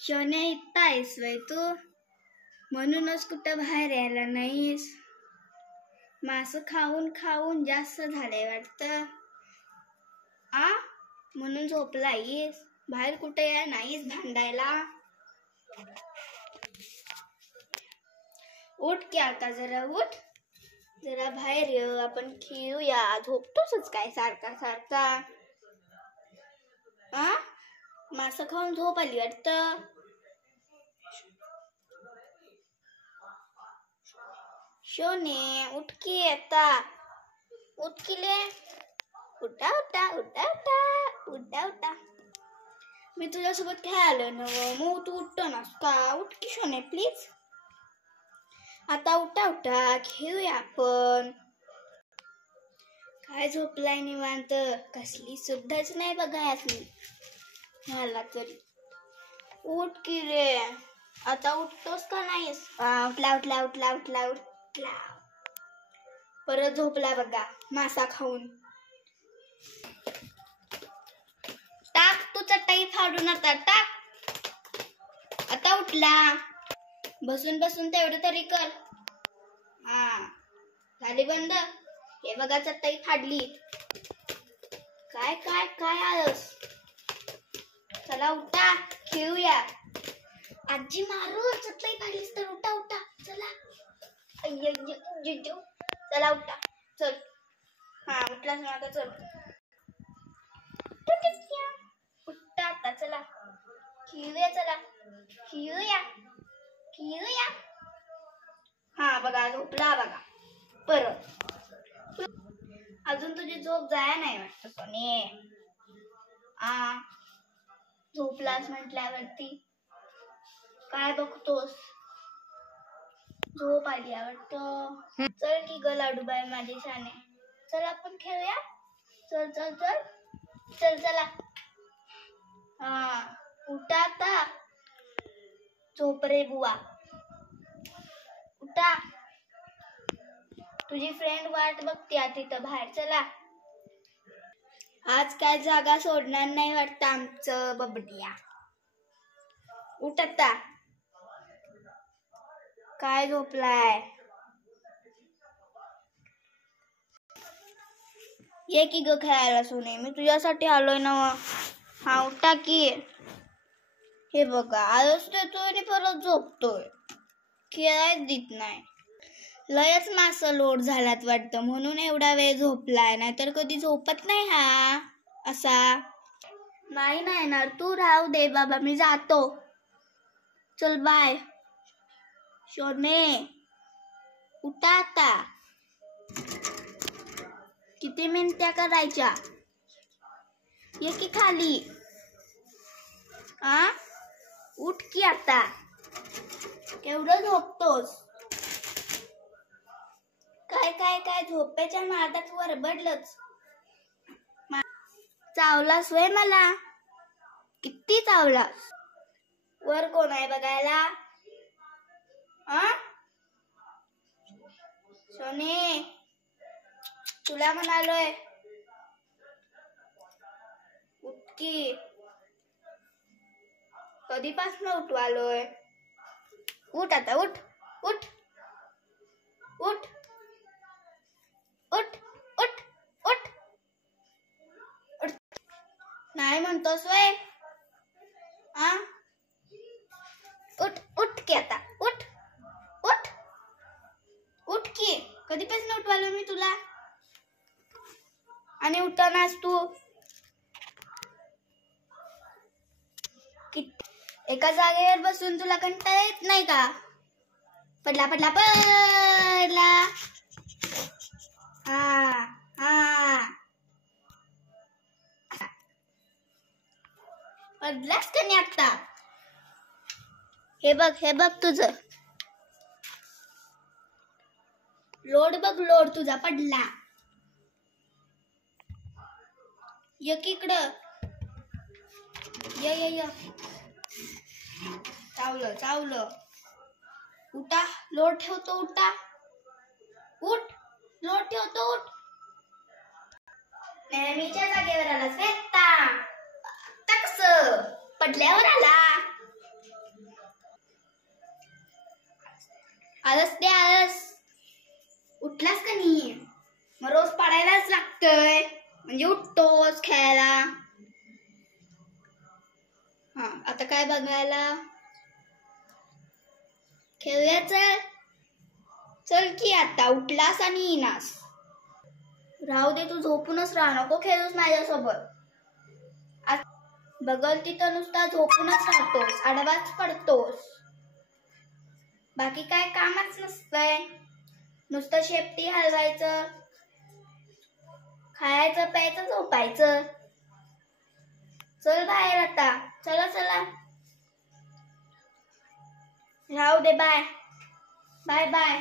शोने इथं आहेस वय तू, म्हणूनच कुठं बाहेर यायला नाहीस. मांस खाऊन खाऊन जास्त झालंय वाटतं. म्हणून झोपलायस, बाहेर कुठे या नाहीस भांडायला. उठ की आता, जरा उठ, जरा बाहेर ये, आपण खेळूया. झोपतोसच काय सारखा सारखा. मांस खाऊन झोप आली वाटतं. शोने उठ की आता, उठ की ले. उठा उठा उठा उठा उठा उठा. मी तुझ्यासोबत खेळालो ना, मग तू उठतो नास का? उठ की शोने प्लीज. आता उठा उठा, खेळूया आपण. काय झोपलाय निवांत, कसली सुद्धाच नाही बघायस मी मला तरी. उठ की रे, आता उठतोस का नाहीस? उठला उठला उठला उठला उठला. परत झोपला बघा मासा खाऊन. टाक तू चटई फाडून, आता टाक. आता उठला, बसून बसून तेवढं तरी कर. झाली बंद. हे बघा चटई फाडली. काय काय काय आळस. चला उठा, खेळूया. आजी मारू, चटई फाडलीस तर. उठा उठा चला. चला उठा चल. उठलास ना आता, चल उठा आता, चला खेळूया. चला खेळूया खेळूया. बघा झोपला बघा परत. अजून तुझी झोप जाया नाही वाटत सोने. झोपलास म्हटल्यावरती काय बघतोस? झोप आली वाटतं. चल की ग लाडूबाई माझे शाने, चल आपण खेळूया. चल चल चल चल चला. उठा आता, झोप रे बुवा. उठा, तुझी फ्रेंड वाट बघते तिथं बाहेर. चला, आज काय जागा सोडणार नाही वाटतं आमचं बबड्या. उठ आता. काय झोपलाय? ये की ग खेळायला सोने, मी तुझ्यासाठी आलोय ना. उठा की. हे बघा आळस देतोय आणि परत झोपतोय, खेळायच देत नाही. लयच मास लोड झाल्यात वाटतं, म्हणून एवढा वेळ झोपलाय, नाहीतर कधी झोपत नाही हा असा. नाही ना येणार तू, राहू दे बाबा, मी जातो. चल बाय. शोने उठा आता. किती मिनिट्या करायच्या? ये की खाली. उठ की आता. केवढं झोपतोस? काय काय काय झोपेच्या नादात वरबडलंच. चावलास वय मला? किती चावलास? वर कोण आहे बघायला? सोने तुला म्हणालोय, उठ की. कधीपासून उठवालोय. उठ आता, उठ उठ उठ उठ उठ उठ उठ. नाही म्हणतोस वय? उठ उठ की आता, उठ उठ उठ की. कधीपासून उठवालोय मी तुला, आणि उठनास तू. एका जागेवर बसून तुला कंटाळा येत नाही का? पडला पडला पडला. पडलास का नाही आता? हे बघ तुझं लोड बघ, लोड तुझा पडला. एक इकडं य चावलं. उठा, लोड ठेवतो. उठा, उठ, लोड ठेवतो. उठ. नेहमीच्या जागेवर आलास. कसं पडल्यावर आला? आळस ते आळस. उठलास का नाही? मग रोज पडायलाच लागतंय म्हणजे उठतोस खेळायला. हा आता काय बघायला? खेळूया चल. चल की आता उठलास आणि येणास. राहू दे, तू झोपूनच राहा, नको खेळूस माझ्यासोबत. बघल तिथं नुसता झोपूनच राहतोस, आडवाच पडतोस. बाकी काय कामच नसतंय, नुसतं शेपटी हलवायचं, खायचं प्यायचं झोपायचं. चल बाहेर आता, चला चला. राहू दे, बाय बाय बाय.